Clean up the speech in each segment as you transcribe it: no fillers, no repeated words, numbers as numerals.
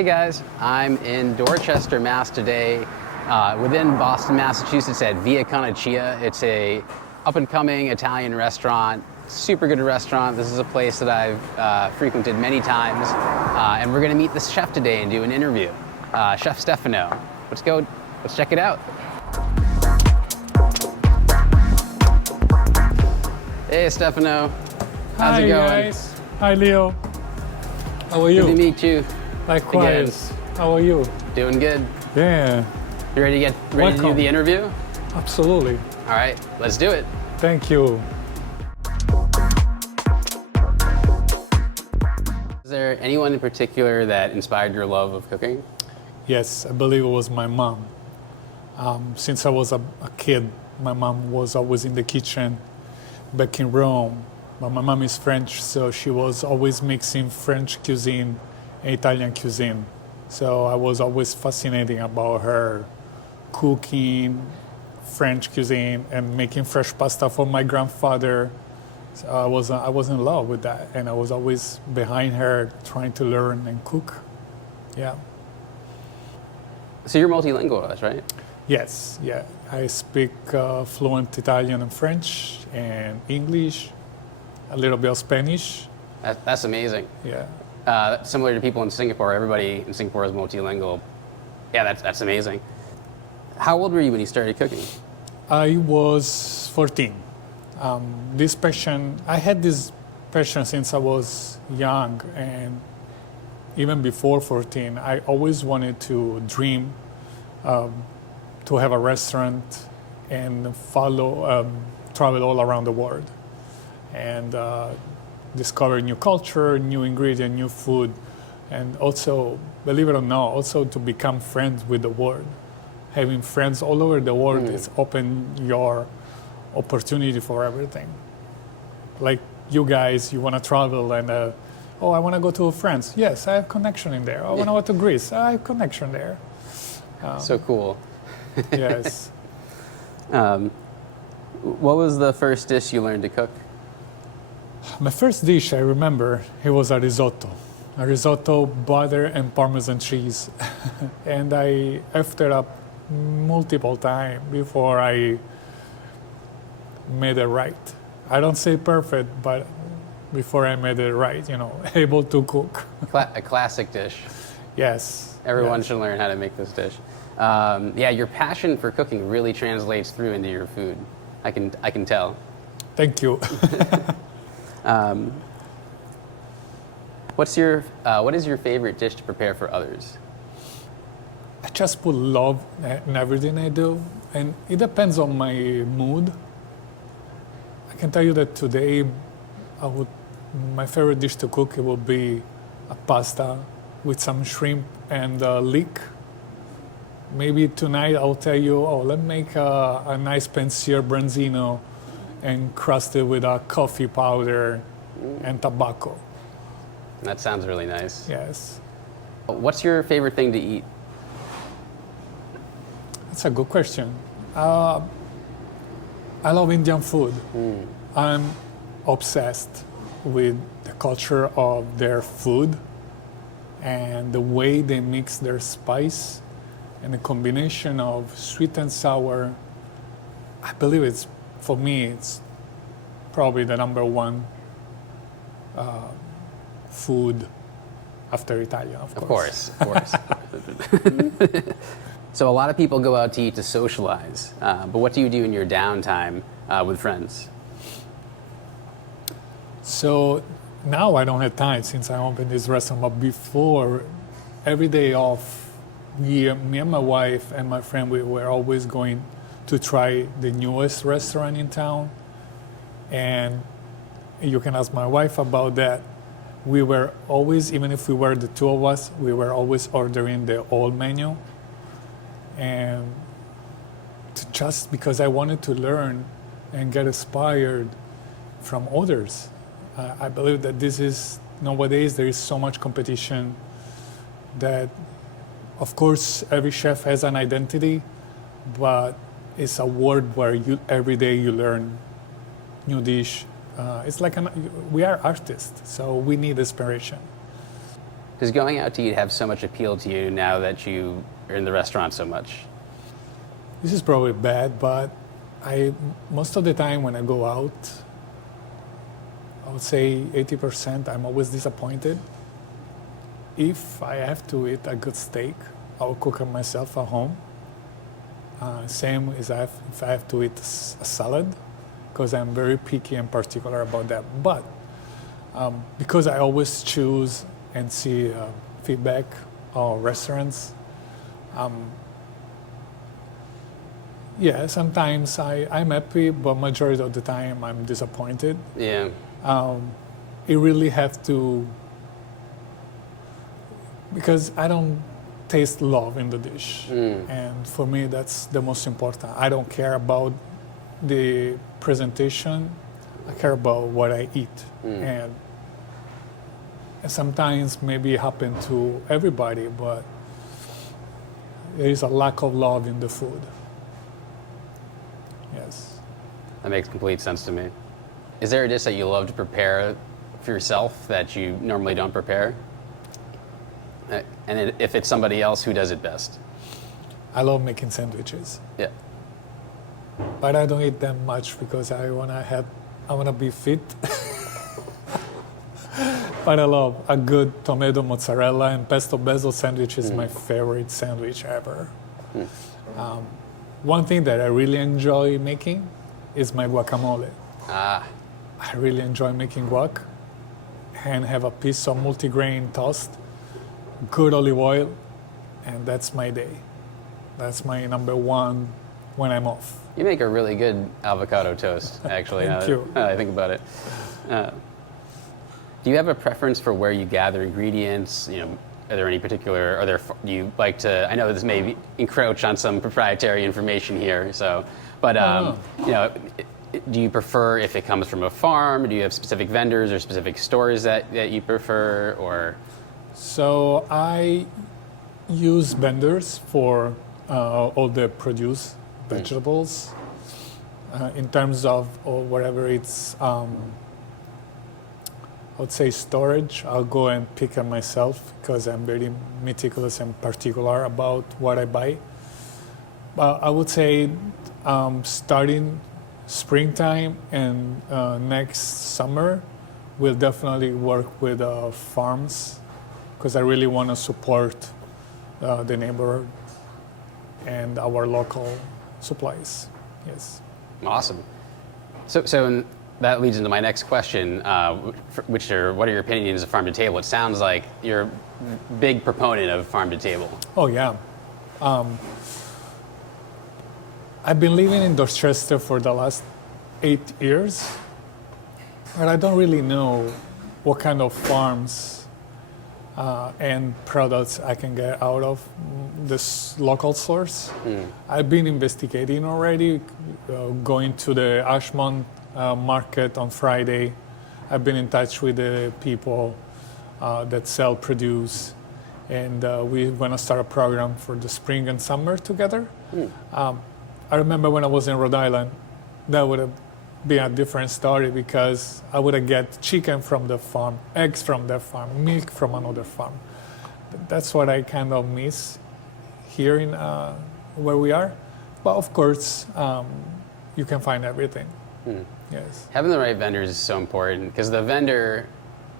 Hey guys, I'm in Dorchester, Mass today, within Boston, Massachusetts at Via Cannuccia. It's a up-and-coming Italian restaurant, super good restaurant. This is a place that I've frequented many times, and we're gonna meet the chef today and do an interview. Chef Stefano. Let's check it out. Hey Stefano, how's it going? Hi guys, hi Leo. How are you? Good to meet you. Likewise. Again. How are you? Doing good. Yeah. You ready to do the interview? Absolutely. All right, let's do it. Thank you. Is there anyone in particular that inspired your love of cooking? Yes, I believe it was my mom. Since I was a kid, my mom was always in the kitchen back in Rome. But my mom is French, so she was always mixing French cuisine and Italian cuisine. So I was always fascinated about her cooking French cuisine and making fresh pasta for my grandfather. So I was in love with that, and I was always behind her trying to learn and cook. Yeah. So you're multilingual, right? Yes, yeah. I speak fluent Italian and French and English, a little bit of Spanish. That's amazing. Yeah. Similar to people in Singapore, everybody in Singapore is multilingual. Yeah, that's amazing. How old were you when you started cooking? I was 14. I had this passion since I was young, and even before 14, I always wanted to dream to have a restaurant and travel all around the world and discover new culture, new ingredient, new food, and also, believe it or not, also to become friends with the world. Having friends all over the world is open your opportunity for everything. Like you guys, you want to travel and I want to go to France. Yes, I have connection in there. I want to go to Greece. I have connection there. So cool. Yes. What was the first dish you learned to cook? My first dish, I remember, it was a risotto, butter and Parmesan cheese. And I effed it up multiple times before I made it right. I don't say perfect, but before I made it right, able to cook. A classic dish. Yes. Everyone yes. should learn how to make this dish. Your passion for cooking really translates through into your food. I can tell. Thank you. What is your favorite dish to prepare for others? I just put love in everything I do, and it depends on my mood. I can tell you that today, my favorite dish to cook it will be a pasta with some shrimp and leek. Maybe tonight I'll tell you, let's make a nice pensier branzino and crust it with a coffee powder and tobacco. That sounds really nice. Yes. What's your favorite thing to eat? That's a good question. I love Indian food. I'm obsessed with the culture of their food and the way they mix their spice and the combination of sweet and sour. I believe for me, it's probably the number one food after Italian, of course. Of course. So a lot of people go out to eat to socialize, but what do you do in your downtime with friends? So now I don't have time since I opened this restaurant, but before, every day off, me and my wife and my friend, we were always going to try the newest restaurant in town. And you can ask my wife about that. We were always, even if we were the two of us, we were always ordering the old menu. And just because I wanted to learn and get inspired from others. I believe that nowadays there is so much competition that, of course, every chef has an identity, but it's a world where every day you learn new dish. It's like we are artists, so we need inspiration. Does going out to eat have so much appeal to you now that you are in the restaurant so much? This is probably bad, but most of the time when I go out, I would say 80%, I'm always disappointed. If I have to eat a good steak, I'll cook it myself at home. Same as if I have to eat a salad, because I'm very picky and particular about that. But because I always choose and see feedback of restaurants, yeah, sometimes I'm happy, but majority of the time I'm disappointed. Yeah. It really have to, because I don't taste love in the dish. And for me, that's the most important. I don't care about the presentation. I care about what I eat. And sometimes maybe it happens to everybody, but there is a lack of love in the food. Yes. That makes complete sense to me. Is there a dish that you love to prepare for yourself that you normally don't prepare? And if it's somebody else, who does it best? I love making sandwiches, Yeah. but I don't eat them much because I wanna be fit. But I love a good tomato mozzarella and pesto basil sandwich is my favorite sandwich ever. One thing that I really enjoy making is my guacamole. Ah, I really enjoy making guac and have a piece of multigrain toast, good olive oil, and that's my day. That's my number one when I'm off. you make a really good avocado toast, actually. Thank you. Now that I think about it. Do you have a preference for where you gather ingredients? You know, are there any particular? Do you like to? I know this may encroach on some proprietary information here. So, but you know, do you prefer if it comes from a farm? Do you have specific vendors or specific stores that you prefer, or? So I use vendors for all the produce, vegetables. In terms of or whatever it's, I would say storage. I'll go and pick it myself because I'm very meticulous and particular about what I buy. But I would say starting springtime and next summer, we'll definitely work with farms because I really want to support the neighborhood and our local supplies. Yes. Awesome. So that leads into my next question, what are your opinions of farm to table? It sounds like you're a big proponent of farm to table. Oh yeah. I've been living in Dorchester for the last 8 years, but I don't really know what kind of farms and products I can get out of this local source. I've been investigating already, going to the Ashmont market on Friday. I've been in touch with the people that sell produce, and we're going to start a program for the spring and summer together. I remember when I was in Rhode Island, that would have been a different story because I would have get chicken from the farm, eggs from the farm, milk from another farm. That's what I kind of miss here in where we are. But of course, you can find everything. Yes. Having the right vendors is so important because the vendor,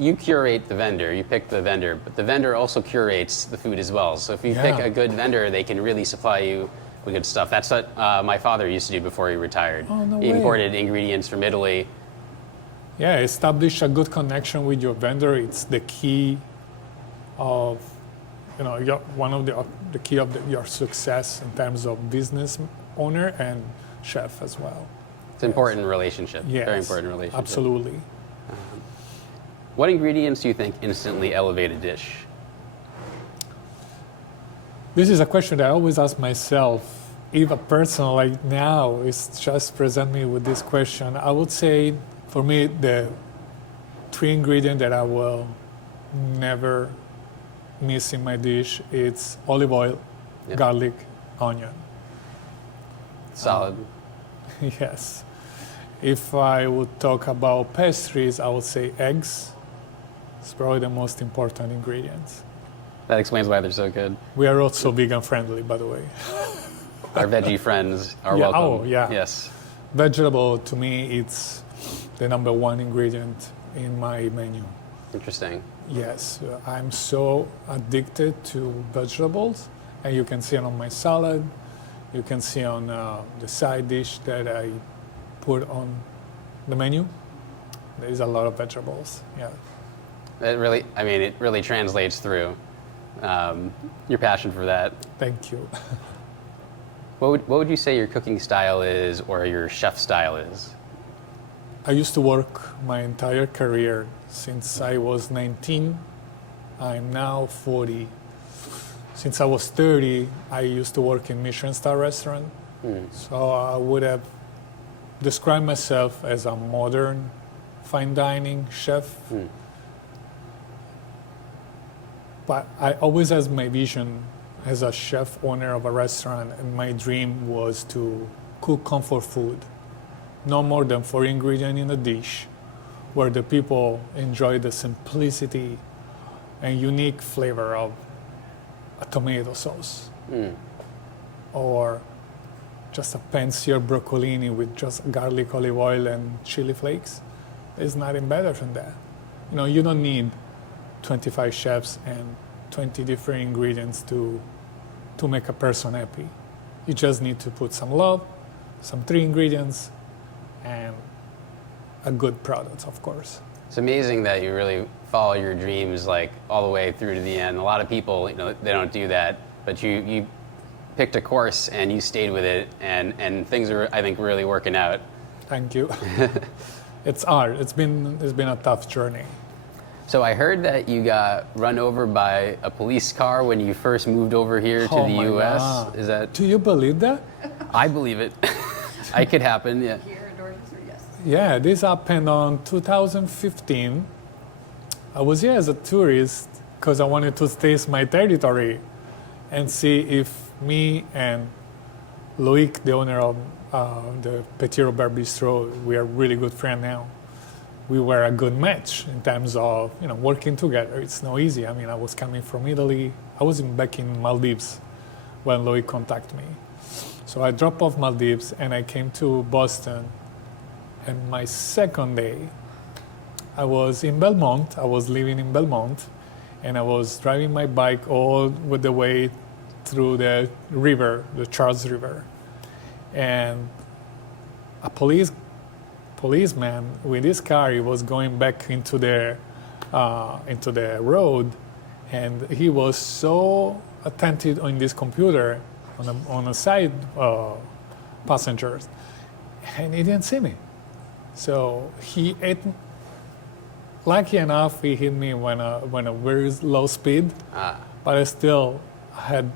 you curate the vendor, you pick the vendor, but the vendor also curates the food as well. So if you pick a good vendor, they can really supply you with good stuff. That's what my father used to do before he retired. Oh, no he way. imported ingredients from Italy. Yeah, establish a good connection with your vendor. It's the key of, one of the key of your success in terms of business owner and chef as well. It's an important relationship. Yes, Very important relationship. absolutely. What ingredients do you think instantly elevate a dish? This is a question that I always ask myself. If a person like now is just present me with this question, I would say for me the 3 ingredients that I will never miss in my dish, it's olive oil, garlic, onion. Solid. Yes. If I would talk about pastries, I would say eggs. It's probably the most important ingredients. That explains why they're so good. We are also vegan friendly, by the way. Our veggie friends are Yeah, welcome. oh, yeah. Yes. Vegetable, to me, it's the number one ingredient in my menu. Interesting. Yes, I'm so addicted to vegetables, and you can see it on my salad. You can see on the side dish that I put on the menu. There's a lot of vegetables. Yeah. It really translates through your passion for that. Thank you. What would you say your cooking style is, or your chef style is? I used to work my entire career since I was 19. I'm now 40. Since I was 30, I used to work in Michelin star restaurant. So I would have described myself as a modern fine dining chef. But I always had my vision as a chef owner of a restaurant, and my dream was to cook comfort food. No more than 4 ingredients in a dish, where the people enjoy the simplicity and unique flavor of a tomato sauce, or just a fancier broccolini with just garlic, olive oil, and chili flakes. There's nothing better than that. You don't need 25 chefs and 20 different ingredients to make a person happy. You just need to put some love, some 3 ingredients, and a good product, of course. It's amazing that you really follow your dreams like all the way through to the end. A lot of people, they don't do that, but you picked a course and you stayed with it, and things are, I think, really working out. Thank you. It's hard. It's been a tough journey. So I heard that you got run over by a police car when you first moved over here to the U.S. God. Is that? Do you believe that? I believe it. It could happen. Yeah. Here in Dorchester, yes. Yeah, this happened on 2015. I was here as a tourist because I wanted to taste my territory and see if me and Loic, the owner of the Petit Robert Bistro, we are really good friends now. We were a good match in terms of working together. It's not easy. I was coming from Italy. I was back in Maldives when Loic contacted me. So I dropped off Maldives and I came to Boston. And my second day, I was in Belmont. I was living in Belmont, and I was driving my bike all the way through the river, the Charles River. And a policeman with his car, he was going back into the road, and he was so attentive on this computer on a side passengers, and he didn't see me. So he ate. Lucky enough, he hit me when a very low speed, but I still had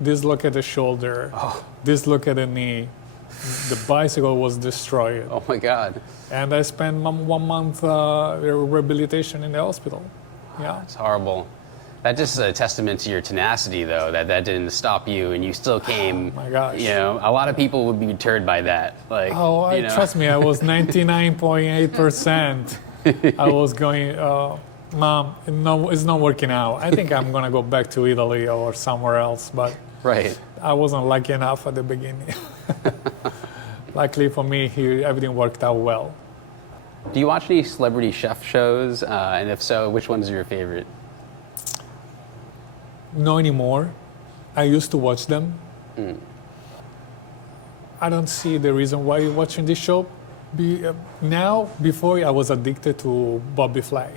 this look at the shoulder, this look at the knee. The bicycle was destroyed. Oh my God. And I spent 1 month rehabilitation in the hospital. Yeah. It's horrible. That's just a testament to your tenacity, though, that didn't stop you, and you still came. Oh my gosh. A lot of people would be deterred by that. Trust me, I was 99.8%. I was going, Mom, no, it's not working out. I think I'm going to go back to Italy or somewhere else. But right. I wasn't lucky enough at the beginning. Luckily for me, here everything worked out well. Do you watch any celebrity chef shows? And if so, which ones are your favorite? Not anymore. I used to watch them. I don't see the reason why you're watching this show. Before I was addicted to Bobby Flay.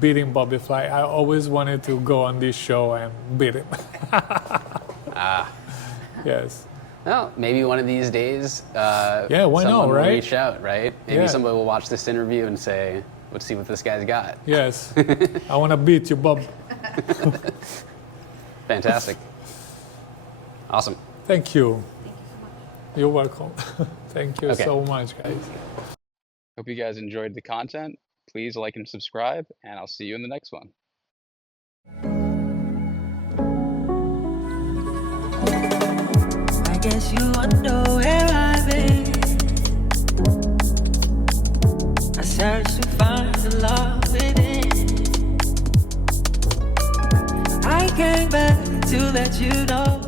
Beating Bobby Flay. I always wanted to go on this show and beat him. Yes. Well, maybe one of these days, why someone not, will right? reach out, right? Maybe Yeah. somebody will watch this interview and say, let's see what this guy's got. Yes. I want to beat you, Bob. Fantastic. Awesome. Thank you. You're welcome. Thank you Okay. so much, guys. Hope you guys enjoyed the content. Please like and subscribe, and I'll see you in the next one. I guess you wonder where I've been. I searched to find the love within. I came back to let you know.